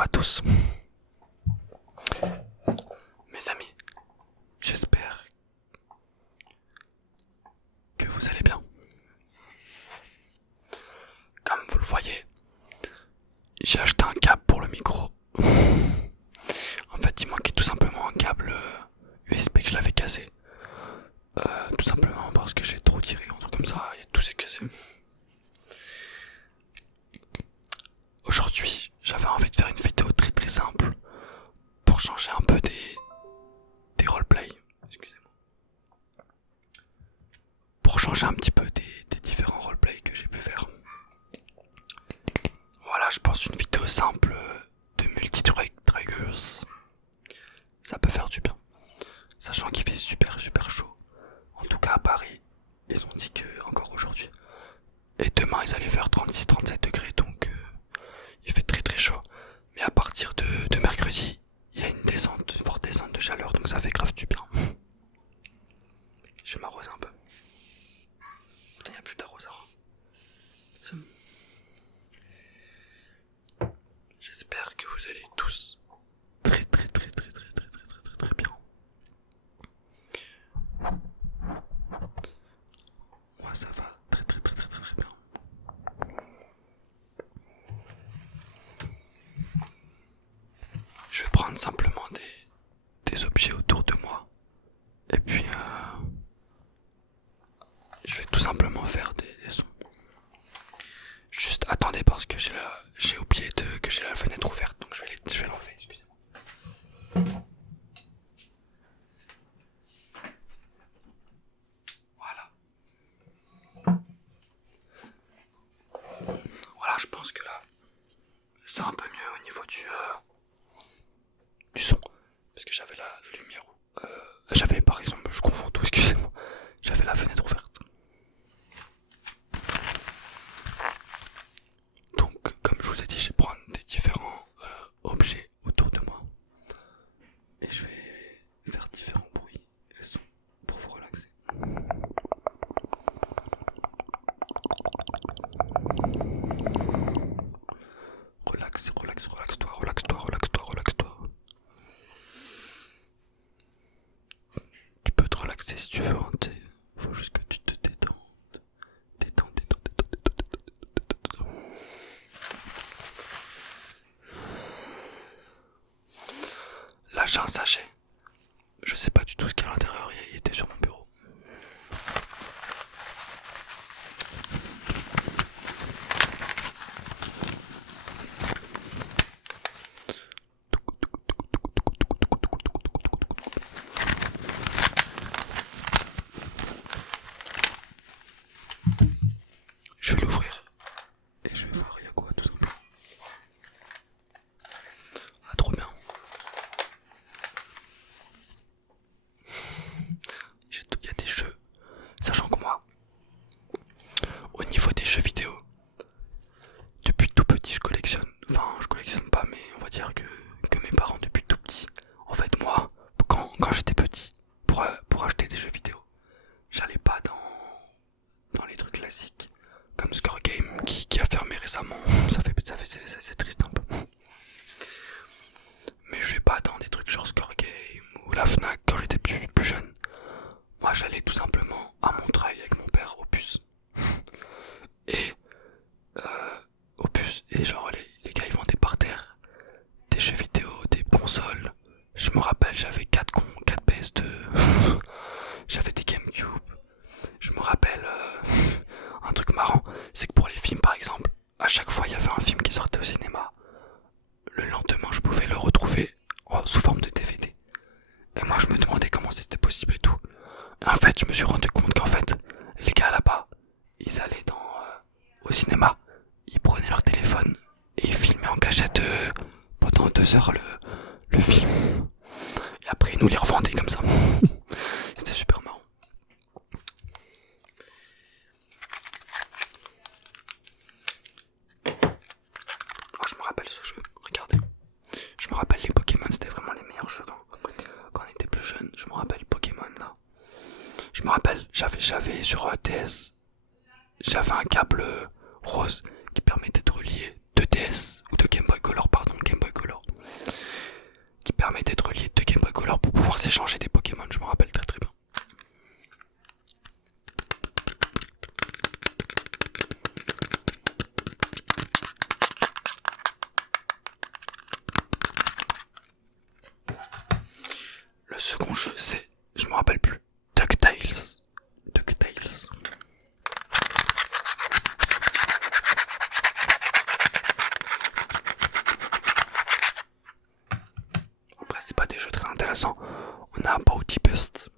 bonjour à tous, mes amis, j'espère que vous allez bien. Comme vous le voyez, j'ai acheté un câble pour le micro. En fait, il manquait tout simplement un câble USB que je l'avais cassé. Tout simplement parce que j'ai trop tiré, un truc comme ça, et tout s'est cassé. Aujourd'hui, j'avais envie de faire une vidéo très très simple pour changer un peu des roleplay. Excusez-moi. Pour changer un petit peu des différents roleplays que j'ai pu faire. Voilà, je pense une vidéo simple de multi-triggers. Ça peut faire du bien. Sachant qu'il fait super chaud. En tout cas à Paris, ils ont dit que encore aujourd'hui. Et demain ils allaient faire 36-37 degrés, donc il fait très chaud. Mais à partir de mercredi, il y a une forte descente de chaleur, donc ça fait grave du bien. Je vais m'arroser un peu. Putain, il n'y a plus d'arroseur. J'espère que vous allez tous très bien. Moi ça va très bien. Je vais prendre simplement des objets autour de moi. Et puis je vais tout simplement faire des sons. Juste attendez parce que j'ai oublié que j'ai la fenêtre ouverte, donc je vais l'enlever, excusez-moi. Voilà. Voilà, je pense que là, c'est un peu mieux au niveau du son. Parce que j'avais la lumière. J'avais par exemple, je confonds tout, excusez-moi. J'avais la fenêtre ouverte. Donc, comme je vous ai dit, je vais prendre des différents objets autour de moi. Et je vais faire différents bruits et sons pour vous relaxer. Relaxe-toi. Tu peux te relaxer si tu veux, hein, faut juste que tu te détends. Détends. Là j'ai un sachet. Je sais pas du tout ce qu'il y a à l'intérieur, il était sur mon bureau. Je vais l'ouvrir et je vais voir il y a quoi tout simplement. Ah, trop bien. Il y a des jeux, sachant que moi, au niveau des jeux vidéo, depuis tout petit je collectionne. Enfin, je collectionne pas, mais on va dire que mes parents depuis tout petit. En fait, moi, quand j'étais petit, pour acheter des jeux vidéo, j'allais pas dans les trucs classiques comme Score Game qui a fermé récemment. C'est triste un peu. Mais je vais pas dans des trucs genre Score Game ou la Fnac quand j'étais plus jeune. Moi j'allais tout simplement à Montreuil avec mon père au puce. Et genre les gars ils vendaient par terre des jeux vidéo, des consoles. Je me rappelle j'avais 4 PS2. J'avais des GameCube. Je me rappelle un truc marrant, c'est que pour les films par exemple, à chaque fois il y avait un film qui sortait au cinéma. Le lendemain je pouvais le retrouver sous forme de DVD. Et moi je me demandais comment c'était possible et tout. Et en fait je me suis rendu compte qu'en fait les gars là-bas, ils allaient au cinéma, ils prenaient leur téléphone et ils filmaient en cachette pendant 2 heures le film. Et après ils nous les revendaient comme ça. C'était super marrant. Oh, je me rappelle ce jeu, regardez. Je me rappelle les Pokémon, c'était vraiment les meilleurs jeux quand on était plus jeune. Je me rappelle Pokémon là. Je me rappelle, j'avais sur DS, j'avais un câble rose qui permettait de relier 2 DS ou de Game Boy Color, pardon, Game Boy Color. second jeu, c'est, je me rappelle plus, DuckTales. DuckTales. Après, c'est pas des jeux très intéressants. On a Bounty Bust.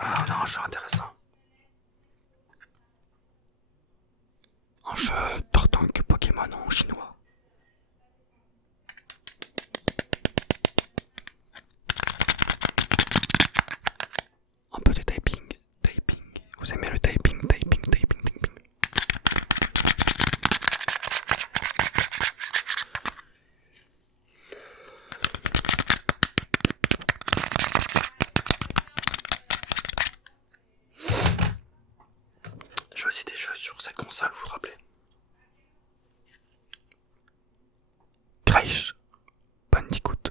Ah, on a un jeu intéressant. Un jeu Tortank Pokémon en chinois. Un peu de typing. Vous aimez le typing. J'ai aussi des jeux sur cette console, vous vous rappelez? Crash Bandicoot.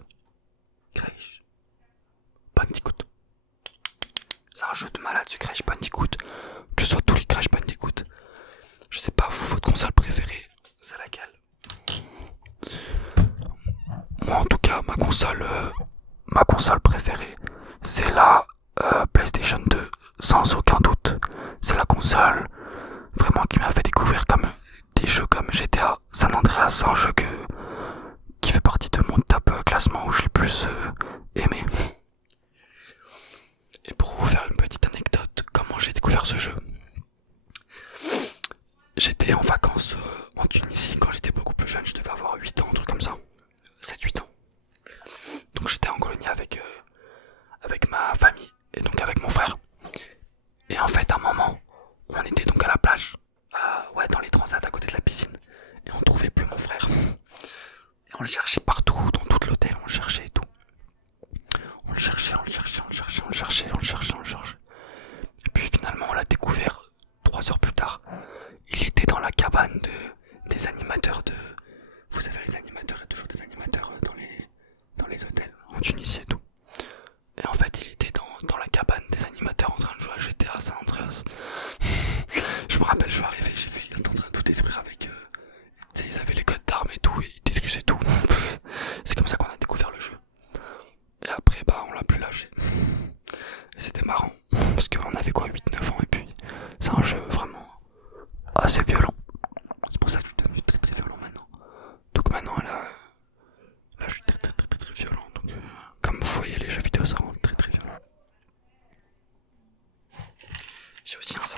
C'est un jeu de malade ce Crash Bandicoot. Que ce soit tous les Crash Bandicoot. Je sais pas, vous, votre console préférée, c'est laquelle? Moi en tout cas, ma console préférée, c'est la PlayStation 2, sans aucun doute. C'est la console vraiment qui m'a fait découvrir comme des jeux comme GTA, San Andreas. C'est un jeu qui fait partie de mon top classement où je l'ai le plus aimé. Et pour vous faire une petite anecdote, comment j'ai découvert ce jeu. J'étais en vacances en Tunisie quand j'étais beaucoup plus jeune, je devais avoir 8 ans, un truc comme ça. 7-8 ans. Donc j'étais en colonie avec ma famille et donc avec mon frère. Et en fait à un moment, on était donc à la plage, ouais, dans les transats à côté de la piscine. Et on trouvait plus mon frère. Et on le cherchait partout, dans tout l'hôtel, on le cherchait et tout. On le cherchait. Et puis finalement on l'a découvert 3 heures plus tard. Il était dans la cabane des animateurs de... Vous savez, les animateurs, il y a toujours des animateurs dans les hôtels en Tunisie et tout. Et en fait il était dans la cabane des animateurs en train de jouer à GTA San Andreas. Je me rappelle, je suis arrivé, j'ai vu, il était en train de tout détruire avec... tu sais, ils avaient les codes d'armes et tout, et ils détruisaient tout. C'est comme ça qu'on a découvert le jeu. Et après, bah, on l'a plus lâché. Et c'était marrant, parce qu'on avait quoi, 8-9 ans, et puis c'est un jeu vraiment assez violent. C'est pour ça que je suis devenu très très violent maintenant. Donc maintenant, là je suis très violent. Donc, comme vous voyez, les jeux vidéo, ça rend très très violent. J'ai aussi un ça.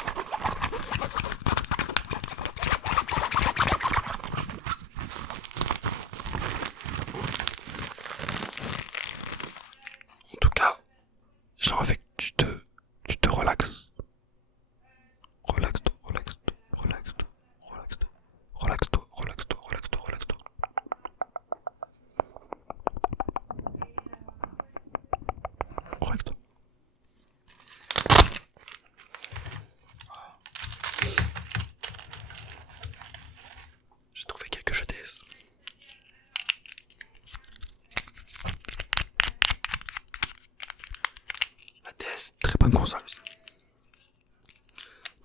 En tout cas, j'ai envie que tu te relaxes. Relaxe-toi. J'ai trouvé quelques jeux DS. La DS, très bonne console aussi.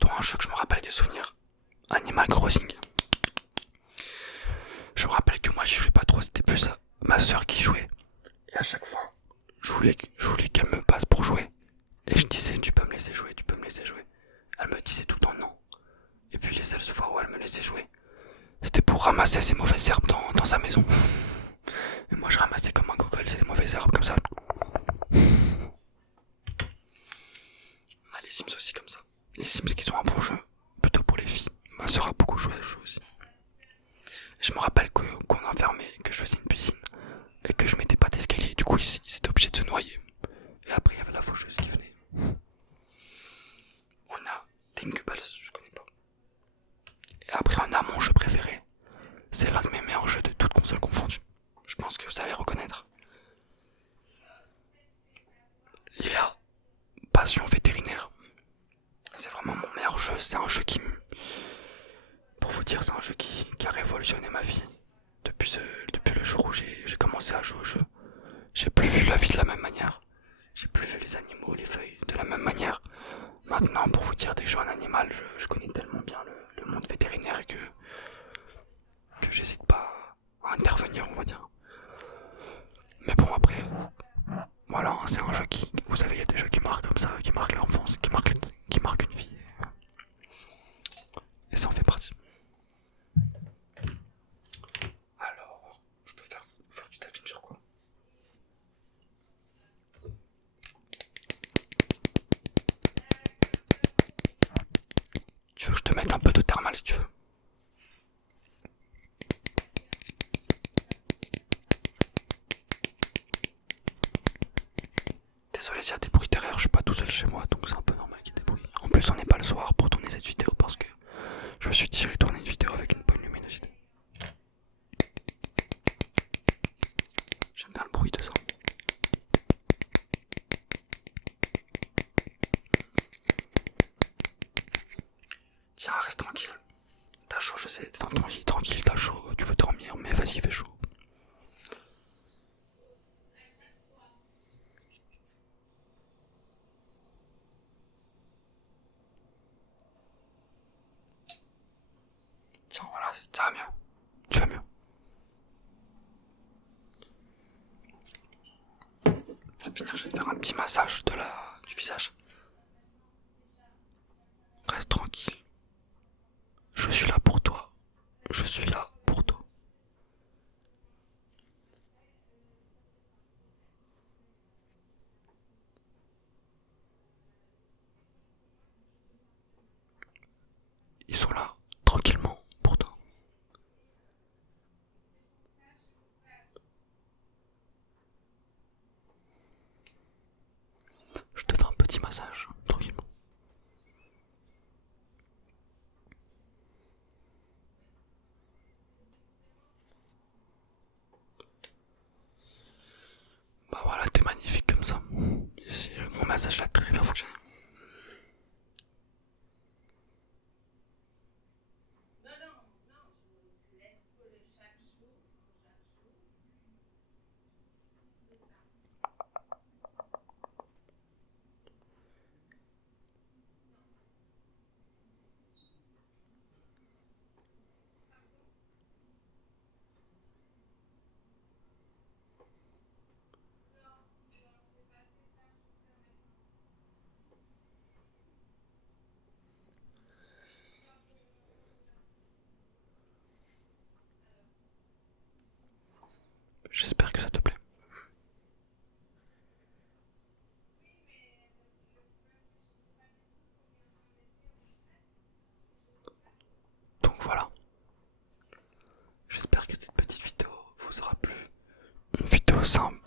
Dont un jeu que je me rappelle des souvenirs, Animal Crossing. Je me rappelle que moi j'y jouais pas trop, c'était plus ma soeur qui jouait. Et à chaque fois, je voulais qu'elle me passe pour jouer. Et je disais, tu peux me laisser jouer. Elle me disait tout le temps non. Et puis les seules fois où elle me laissait jouer, c'était pour ramasser ses mauvaises herbes dans sa maison. Et moi je ramassais comme un gogol ces mauvaises herbes comme ça. On a les Sims aussi comme ça. Les Sims qui sont un bon jeu, plutôt pour les filles. Ma soeur a beaucoup joué à ce jeu aussi. Et je me rappelle qu'on enfermait, que je faisais une piscine et que je mettais pas d'escalier. Du coup ils étaient obligés de se noyer. Et après il y avait la faucheuse qui venait. On a Tinkerbell, je connais pas. Et après on a mon jeu préféré. C'est l'un de mes meilleurs jeux de toutes consoles confondues. Je pense que vous allez reconnaître. Léa, Passion vétérinaire. C'est vraiment mon meilleur jeu. C'est un jeu pour vous dire, c'est un jeu qui a révolutionné ma vie. Depuis le jour où j'ai commencé à jouer au jeu. J'ai plus vu la vie de la même manière. J'ai plus vu les animaux, les feuilles de la même manière. Maintenant, pour vous dire, dès que je vois un animal, je connais tellement bien le monde vétérinaire que j'hésite pas à intervenir, on va dire. Mais bon, après, qui marquent l'enfance, qui marquent une vie. Et ça en fait partie. Alors, je peux faire du tapping sur quoi? Tu veux que je te mette un peu de thermal si tu veux? Désolé s'il y a des bruits derrière, je suis pas tout seul chez moi donc c'est un peu normal qu'il y ait des bruits. En plus on n'est pas le soir pour tourner cette vidéo parce que je me suis dit j'allais tourner une vidéo avec une bonne luminosité. J'aime bien le bruit de ça. Tiens, reste tranquille. T'as chaud, je sais, t'es dans ton lit, tranquille, t'as chaud, tu veux dormir, mais vas-y, il fait chaud. Tiens, voilà, ça va mieux. Tu vas mieux. Pour finir, je vais te faire un petit massage du visage. Reste tranquille. Je suis là pour toi. Je suis là pour toi. Ils sont là, tranquillement, pour toi. Je te fais un petit massage, tranquillement. Bah voilà, t'es magnifique comme ça. Mon massage a très bien fonctionné. J'espère que ça te plaît. Donc voilà. J'espère que cette petite vidéo vous aura plu. Une vidéo simple,